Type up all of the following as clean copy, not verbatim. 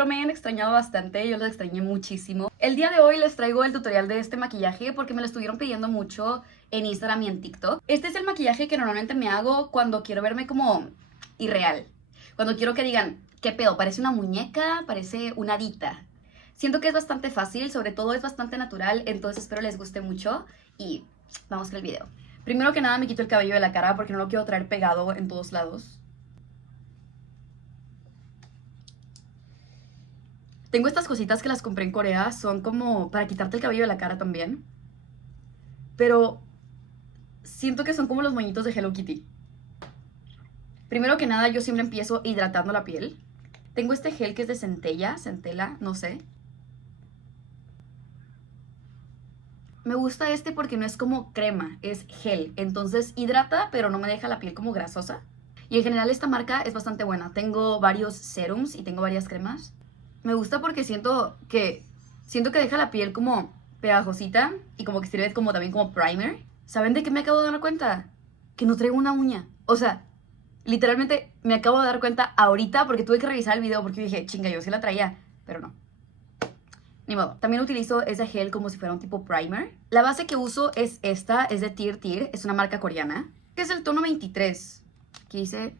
Espero me hayan extrañado bastante, yo los extrañé muchísimo. El día de hoy les traigo el tutorial de este maquillaje porque me lo estuvieron pidiendo mucho en Instagram y en TikTok. Este es el maquillaje que normalmente me hago cuando quiero verme como irreal. Cuando quiero que digan, ¿qué pedo? Parece una muñeca, parece una hadita. Siento que es bastante fácil, sobre todo es bastante natural, entonces espero les guste mucho y vamos con el video. Primero que nada me quito el cabello de la cara porque no lo quiero traer pegado en todos lados. Tengo estas cositas que las compré en Corea, son como para quitarte el cabello de la cara también. Pero siento que son como los moñitos de Hello Kitty. Primero que nada yo siempre empiezo hidratando la piel. Tengo este gel que es de centella, no sé. Me gusta este porque no es como crema, es gel. Entonces hidrata, pero no me deja la piel como grasosa. Y en general esta marca es bastante buena. Tengo varios serums y tengo varias cremas. Me gusta porque siento que deja la piel como pegajosita y como que sirve como también como primer. ¿Saben de qué me acabo de dar cuenta? Que no traigo una uña. O sea, literalmente me acabo de dar cuenta ahorita porque tuve que revisar el video porque dije, chinga, yo sí la traía, pero no. Ni modo. También utilizo ese gel como si fuera un tipo primer. La base que uso es esta, es de Tear Tear, es una marca coreana. Que es el tono 23. Aquí dice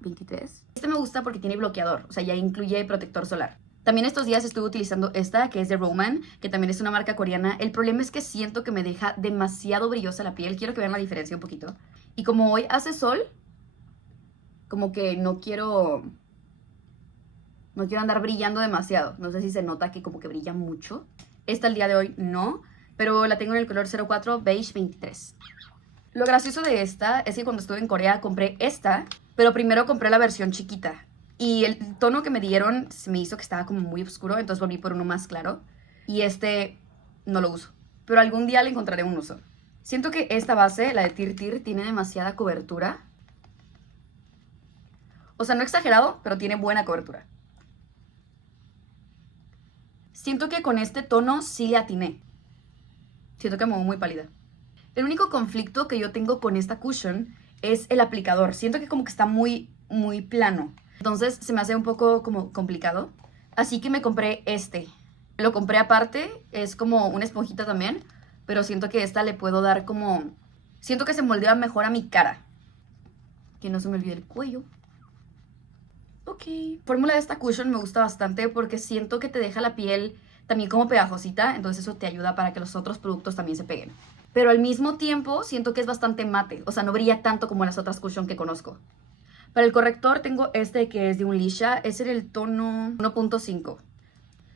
23. Este me gusta porque tiene bloqueador, o sea, ya incluye protector solar. También estos días estuve utilizando esta, que es de Roman, que también es una marca coreana. El problema es que siento que me deja demasiado brillosa la piel. Quiero que vean la diferencia un poquito. Y como hoy hace sol, como que no quiero andar brillando demasiado. No sé si se nota que como que brilla mucho. Esta el día de hoy no, pero la tengo en el color 04 Beige 23. Lo gracioso de esta es que cuando estuve en Corea compré esta, pero primero compré la versión chiquita. Y el tono que me dieron se me hizo que estaba como muy oscuro, entonces volví por uno más claro. Y este no lo uso, pero algún día le encontraré un uso. Siento que esta base, la de Tear Tear, tiene demasiada cobertura. O sea, no exagerado, pero tiene buena cobertura. Siento que con este tono sí le atiné. Siento que me veo muy pálida. El único conflicto que yo tengo con esta cushion es el aplicador. Siento que como que está muy plano. Entonces se me hace un poco como complicado. Así que me compré este. Lo compré aparte, es como una esponjita también. Pero siento que esta le puedo dar como... Siento que se moldea mejor a mi cara. Que no se me olvide el cuello. Ok. La fórmula de esta cushion me gusta bastante porque siento que te deja la piel también como pegajosita. Entonces eso te ayuda para que los otros productos también se peguen. Pero al mismo tiempo siento que es bastante mate. O sea, no brilla tanto como las otras cushion que conozco. Para el corrector tengo este que es de Unlisha. Es en el tono 1.5.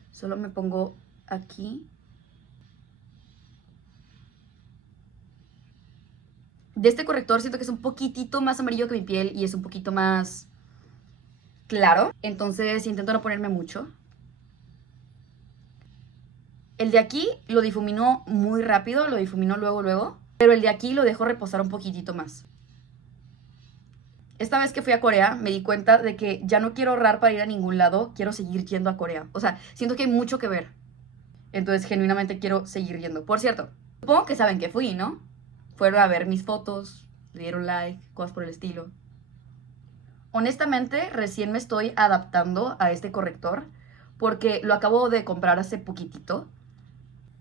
Solo me pongo aquí. De este corrector siento que es un poquitito más amarillo que mi piel y es un poquito más claro. Entonces intento no ponerme mucho. El de aquí lo difuminó muy rápido, lo difuminó luego. Pero el de aquí lo dejo reposar un poquitito más. Esta vez que fui a Corea me di cuenta de que ya no quiero ahorrar para ir a ningún lado, quiero seguir yendo a Corea. O sea, siento que hay mucho que ver. Entonces genuinamente quiero seguir yendo. Por cierto, supongo que saben que fui, ¿no? Fueron a ver mis fotos, le dieron like, cosas por el estilo. Honestamente, recién me estoy adaptando a este corrector porque lo acabo de comprar hace poquitito.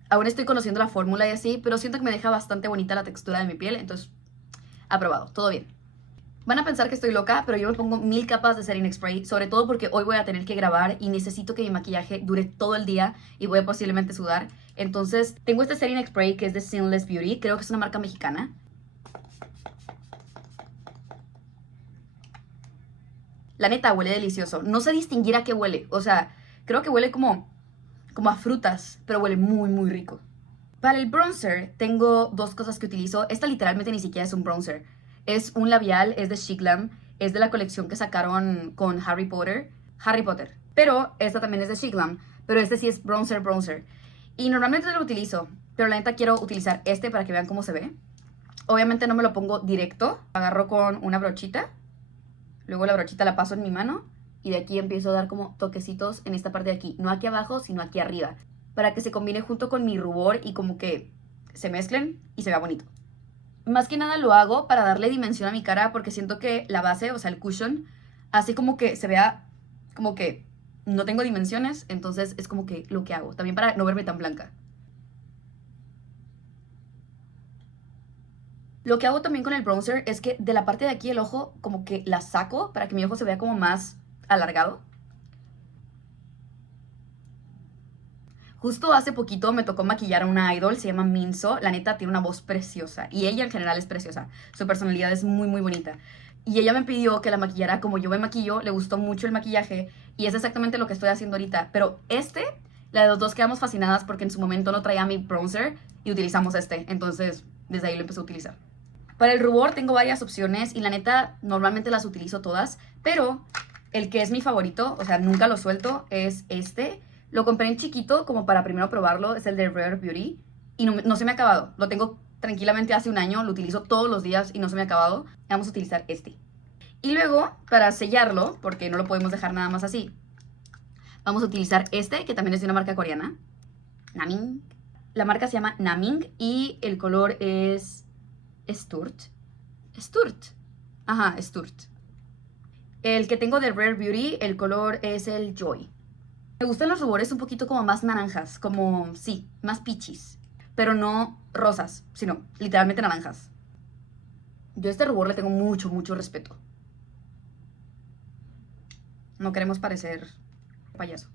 Aún estoy conociendo la fórmula y así, pero siento que me deja bastante bonita la textura de mi piel, entonces, aprobado, todo bien. Van a pensar que estoy loca, pero yo me pongo 1000 capas de setting spray, sobre todo porque hoy voy a tener que grabar y necesito que mi maquillaje dure todo el día y voy a posiblemente sudar. Entonces, tengo este setting spray que es de Sinless Beauty, creo que es una marca mexicana. La neta, huele delicioso. No sé distinguir a qué huele, o sea, creo que huele como a frutas, pero huele muy rico. Para el bronzer tengo dos cosas que utilizo. Esta literalmente ni siquiera es un bronzer. Es un labial, es de Shiglam, es de la colección que sacaron con Harry Potter. Pero esta también es de Shiglam, pero este sí es bronzer. Y normalmente lo utilizo, pero la neta quiero utilizar este para que vean cómo se ve. Obviamente no me lo pongo directo, agarro con una brochita, luego la brochita la paso en mi mano y de aquí empiezo a dar como toquecitos en esta parte de aquí, no aquí abajo, sino aquí arriba, para que se combine junto con mi rubor y como que se mezclen y se vea bonito. Más que nada lo hago para darle dimensión a mi cara porque siento que la base, o sea, el cushion, hace como que se vea como que no tengo dimensiones, entonces es como que lo que hago. También para no verme tan blanca. Lo que hago también con el bronzer es que de la parte de aquí del ojo como que la saco para que mi ojo se vea como más alargado. Justo hace poquito me tocó maquillar a una idol, se llama Minso. La neta tiene una voz preciosa y ella en general es preciosa. Su personalidad es muy muy bonita. Y ella me pidió que la maquillara como yo me maquillo, le gustó mucho el maquillaje y es exactamente lo que estoy haciendo ahorita. Pero la de los dos quedamos fascinadas porque en su momento no traía mi bronzer y utilizamos entonces desde ahí lo empecé a utilizar. Para el rubor tengo varias opciones y la neta normalmente las utilizo todas, pero el que es mi favorito, o sea, nunca lo suelto, es este. Lo compré en chiquito como para primero probarlo, es el de Rare Beauty y no se me ha acabado. Lo tengo tranquilamente hace un año, lo utilizo todos los días y no se me ha acabado. Vamos a utilizar este. Y luego, para sellarlo, porque no lo podemos dejar nada más así, vamos a utilizar este, que también es de una marca coreana, Naming. La marca se llama Naming y el color es Sturt. Sturt. Ajá, Sturt. El que tengo de Rare Beauty, el color es el Joy. Me gustan los rubores un poquito como más naranjas, como, sí, más peaches. Pero no rosas, sino literalmente naranjas. Yo a este rubor le tengo mucho, mucho respeto. No queremos parecer payaso.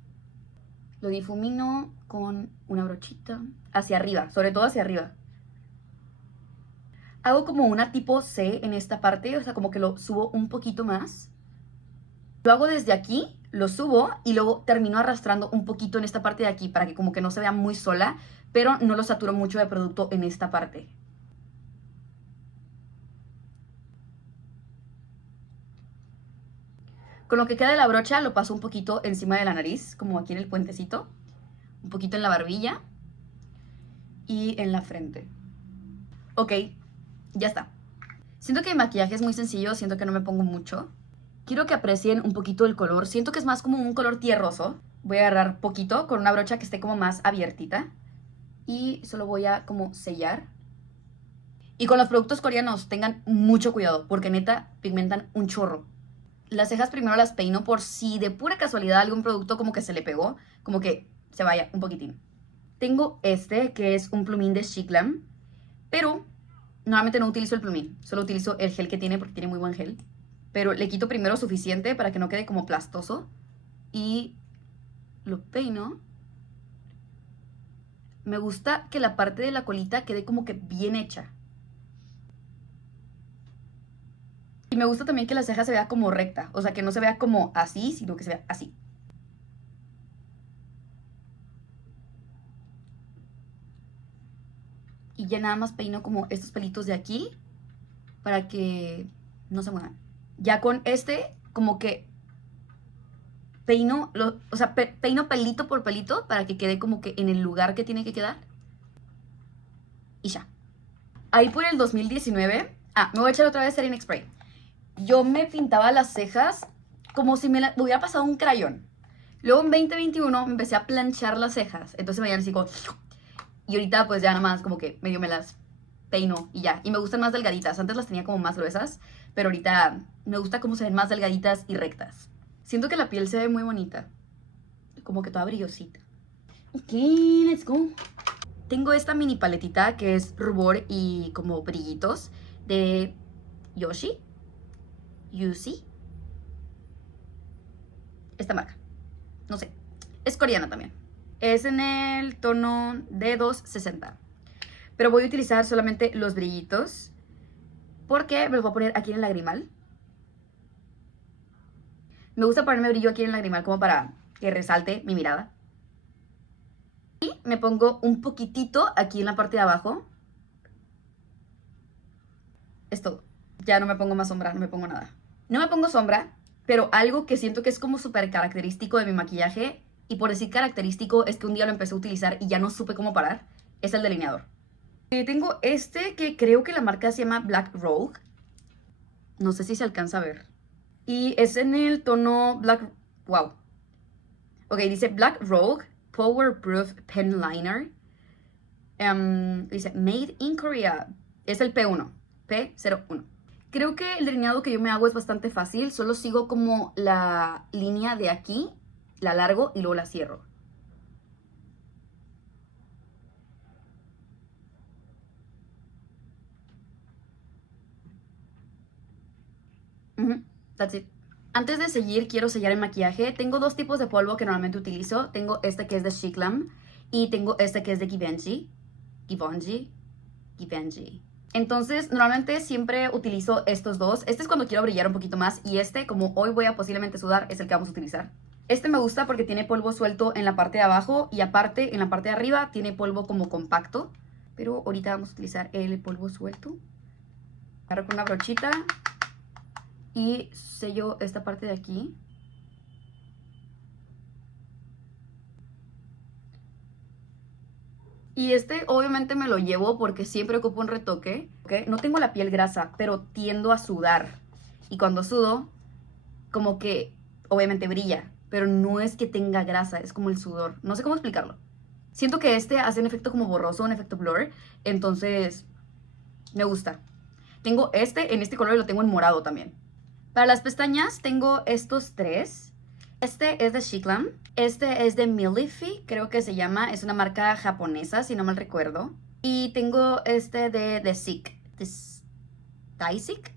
Lo difumino con una brochita hacia arriba, sobre todo hacia arriba. Hago como una tipo C en esta parte, o sea, como que lo subo un poquito más. Lo hago desde aquí, lo subo y luego termino arrastrando un poquito en esta parte de aquí para que como que no se vea muy sola, pero no lo saturo mucho de producto en esta parte. Con lo que queda de la brocha lo paso un poquito encima de la nariz, como aquí en el puentecito, un poquito en la barbilla y en la frente. Ok, ya está. Siento que mi maquillaje es muy sencillo, siento que no me pongo mucho. Quiero que aprecien un poquito el color, siento que es más como un color tierroso. Voy a agarrar poquito con una brocha que esté como más abiertita y solo voy a como sellar. Y con los productos coreanos tengan mucho cuidado porque neta pigmentan un chorro. Las cejas primero las peino por si de pura casualidad algún producto como que se le pegó, como que se vaya un poquitín. Tengo este que es un plumín de Shiklam, pero normalmente no utilizo el plumín, solo utilizo el gel que tiene porque tiene muy buen gel. Pero le quito primero suficiente para que no quede como plastoso y lo peino. Me gusta que la parte de la colita quede como que bien hecha. Y me gusta también que la ceja se vea como recta, o sea, que no se vea como así, sino que se vea así. Y ya nada más peino como estos pelitos de aquí para que no se muevan. Ya con como que peino, peino pelito por pelito para que quede como que en el lugar que tiene que quedar. Y ya. Ahí por el 2019, me voy a echar otra vez setting spray. Yo me pintaba las cejas como si me hubiera pasado un crayón. Luego en 2021 me empecé a planchar las cejas. Entonces me veían así como... Y ahorita pues ya nada más como que medio me las peino y ya. Y me gustan más delgaditas. Antes las tenía como más gruesas, pero ahorita me gusta cómo se ven más delgaditas y rectas. Siento que la piel se ve muy bonita. Como que toda brillosita. Ok, let's go. Tengo esta mini paletita que es rubor y como brillitos de Yoshi. Yusi. Esta marca. No sé. Es coreana también. Es en el tono D260. Pero voy a utilizar solamente los brillitos porque me los voy a poner aquí en el lagrimal. Me gusta ponerme brillo aquí en el lagrimal como para que resalte mi mirada. Y me pongo un poquitito aquí en la parte de abajo. Es todo. Ya no me pongo más sombra, no me pongo nada. No me pongo sombra, pero algo que siento que es como súper característico de mi maquillaje, y por decir característico es que un día lo empecé a utilizar y ya no supe cómo parar, es el delineador. Tengo este que creo que la marca se llama Black Rogue. No sé si se alcanza a ver. Y es en el tono Black... Wow. Ok, dice Black Rogue Power Proof Pen Liner. Dice Made in Korea. Es el P1. P01. Creo que el delineado que yo me hago es bastante fácil. Solo sigo como la línea de aquí la alargo y luego la cierro. That's it. Antes de seguir, quiero sellar el maquillaje. Tengo dos tipos de polvo que normalmente utilizo. Tengo este que es de Shiklam y tengo este que es de Givenchy. Givenchy. Entonces, normalmente siempre utilizo estos dos. Este es cuando quiero brillar un poquito más y este, como hoy voy a posiblemente sudar, es el que vamos a utilizar. Este me gusta porque tiene polvo suelto en la parte de abajo y aparte en la parte de arriba tiene polvo como compacto. Pero ahorita vamos a utilizar el polvo suelto. Agarro con una brochita y sello esta parte de aquí. Y este obviamente me lo llevo porque siempre ocupo un retoque, ¿ok? No tengo la piel grasa, pero tiendo a sudar. Y cuando sudo, como que obviamente brilla, pero no es que tenga grasa, es como el sudor. No sé cómo explicarlo. Siento que este hace un efecto como borroso, un efecto blur, entonces me gusta. Tengo este en este color y lo tengo en morado también. Para las pestañas tengo estos tres. Este es de Shiklam. Este es de Milify, creo que se llama. Es una marca japonesa, si no mal recuerdo. Y tengo este de Sick. Daisik,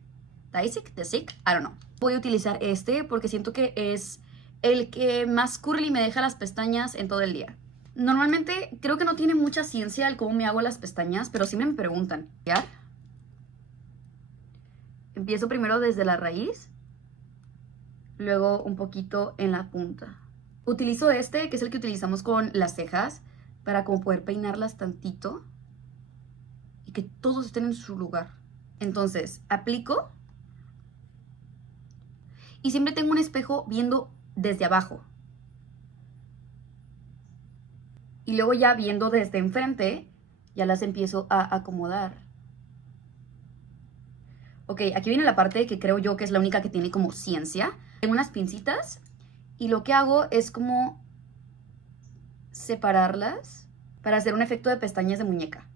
I don't know. Voy a utilizar este porque siento que es el que más curly me deja las pestañas en todo el día. Normalmente creo que no tiene mucha ciencia el cómo me hago las pestañas, pero siempre me preguntan. ¿Ya? Empiezo primero desde la raíz, luego un poquito en la punta. Utilizo este, que es el que utilizamos con las cejas, para como poder peinarlas tantito y que todos estén en su lugar. Entonces, aplico y siempre tengo un espejo viendo desde abajo. Y luego ya viendo desde enfrente, ya las empiezo a acomodar. Ok, aquí viene la parte que creo yo que es la única que tiene como ciencia. Tengo unas pincitas y lo que hago es como separarlas para hacer un efecto de pestañas de muñeca.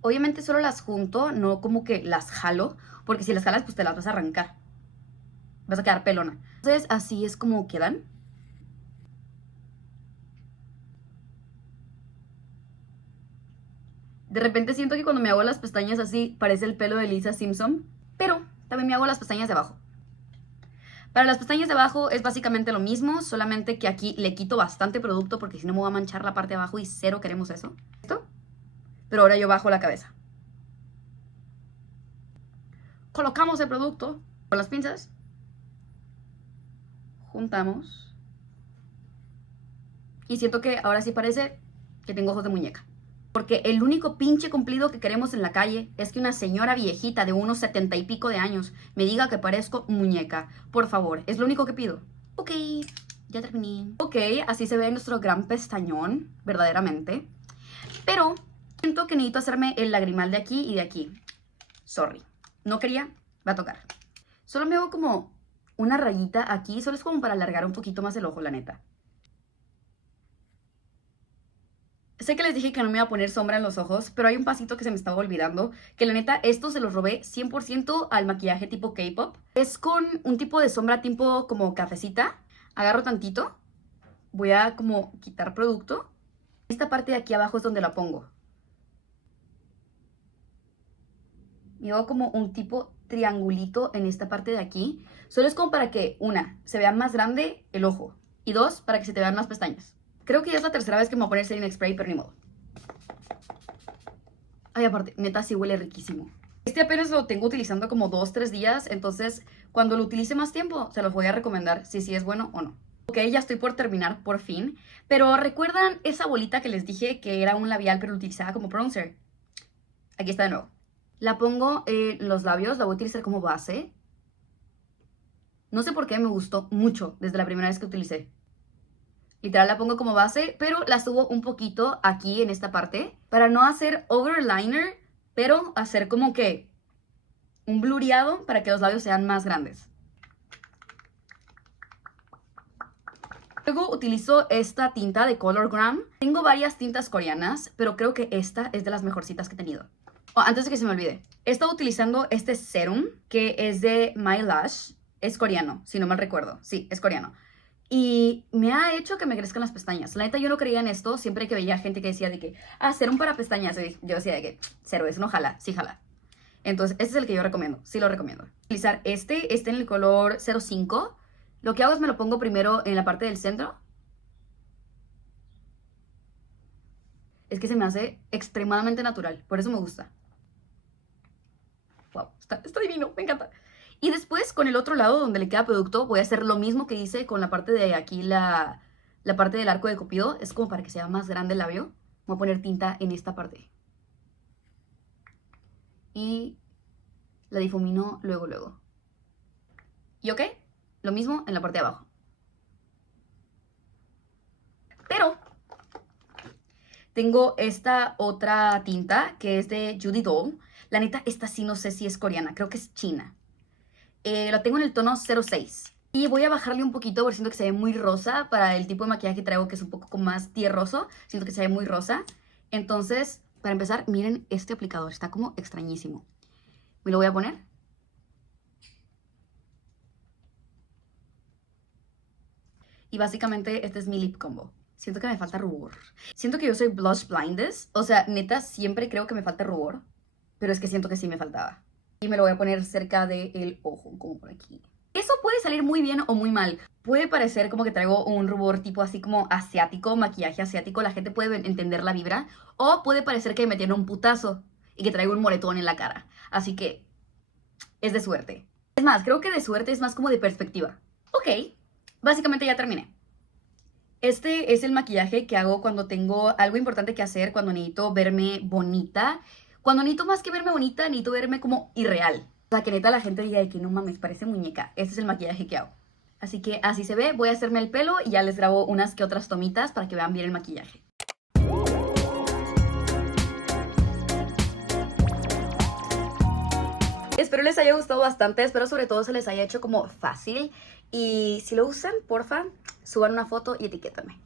Obviamente solo las junto, no como que las jalo, porque si las jalas pues te las vas a arrancar. Vas a quedar pelona. Entonces así es como quedan. De repente siento que cuando me hago las pestañas así parece el pelo de Lisa Simpson, pero también me hago las pestañas de abajo. Para las pestañas de abajo es básicamente lo mismo, solamente que aquí le quito bastante producto porque si no me voy a manchar la parte de abajo y cero queremos eso. ¿Esto? Pero ahora yo bajo la cabeza. Colocamos el producto con las pinzas. Juntamos. Y siento que ahora sí parece que tengo ojos de muñeca. Porque el único pinche cumplido que queremos en la calle es que una señora viejita de unos 70 y pico de años me diga que parezco muñeca. Por favor, es lo único que pido. Ok, ya terminé. Ok, así se ve nuestro gran pestañón, verdaderamente. Pero siento que necesito hacerme el lagrimal de aquí y de aquí. Sorry, no quería, va a tocar. Solo me hago como una rayita aquí, solo es como para alargar un poquito más el ojo, la neta. Sé que les dije que no me iba a poner sombra en los ojos, pero hay un pasito que se me estaba olvidando, que la neta, esto se los robé 100% al maquillaje tipo K-pop. Es con un tipo de sombra tipo como cafecita. Agarro tantito, voy a como quitar producto. Esta parte de aquí abajo es donde la pongo. Y hago como un tipo triangulito en esta parte de aquí. Solo es como para que, una, se vea más grande el ojo. Y dos, para que se te vean las pestañas. Creo que ya es la tercera vez que me voy a poner setting spray, pero ni modo. Ay, aparte, neta, sí huele riquísimo. Este apenas lo tengo utilizando como 2-3 días, entonces cuando lo utilice más tiempo, se los voy a recomendar si sí es bueno o no. Ok, ya estoy por terminar, por fin. Pero ¿recuerdan esa bolita que les dije que era un labial, pero lo utilizaba como bronzer? Aquí está de nuevo. La pongo en los labios, la voy a utilizar como base. No sé por qué me gustó mucho desde la primera vez que utilicé. Literal la pongo como base, pero la subo un poquito aquí en esta parte para no hacer overliner, pero hacer como que un blureado para que los labios sean más grandes. Luego utilizo esta tinta de Colorgram. Tengo varias tintas coreanas, pero creo que esta es de las mejorcitas que he tenido. Oh, antes de que se me olvide, he estado utilizando este serum que es de My Lash. Es coreano, si no mal recuerdo. Sí, es coreano. Y me ha hecho que me crezcan las pestañas. La neta, yo no creía en esto siempre que veía gente que decía de que, serum para pestañas. Y yo decía de que, cero, eso no jala, sí jala. Entonces, este es el que yo recomiendo, sí lo recomiendo. Utilizar este en el color 05. Lo que hago es me lo pongo primero en la parte del centro. Es que se me hace extremadamente natural, por eso me gusta. Wow, está divino, me encanta. Y después, con el otro lado, donde le queda producto, voy a hacer lo mismo que hice con la parte de aquí, la parte del arco de Cupido. Es como para que sea más grande el labio. Voy a poner tinta en esta parte. Y la difumino luego, luego. ¿Y ok? Lo mismo en la parte de abajo. Pero tengo esta otra tinta que es de Judy Doll. La neta, esta sí no sé si es coreana, creo que es china. La tengo en el tono 06. Y voy a bajarle un poquito porque siento que se ve muy rosa para el tipo de maquillaje que traigo, que es un poco más tierroso. Siento que se ve muy rosa. Entonces, para empezar, miren este aplicador. Está como extrañísimo. Me lo voy a poner. Y básicamente este es mi lip combo. Siento que me falta rubor. Siento que yo soy blush blindness. O sea, neta, siempre creo que me falta rubor. Pero es que siento que sí me faltaba. Y me lo voy a poner cerca del ojo, como por aquí. Eso puede salir muy bien o muy mal. Puede parecer como que traigo un rubor tipo así como asiático, maquillaje asiático. La gente puede entender la vibra. O puede parecer que me metieron un putazo y que traigo un moretón en la cara. Así que es de suerte. Es más, creo que de suerte es más como de perspectiva. Ok, básicamente ya terminé. Este es el maquillaje que hago cuando tengo algo importante que hacer, cuando necesito verme bonita. Cuando necesito más que verme bonita, necesito verme como irreal. O sea, que neta la gente diga de que no mames, parece muñeca. Este es el maquillaje que hago. Así que así se ve. Voy a hacerme el pelo y ya les grabo unas que otras tomitas para que vean bien el maquillaje. Espero les haya gustado bastante, espero sobre todo se les haya hecho como fácil. Y si lo usan, porfa, suban una foto y etiquétame.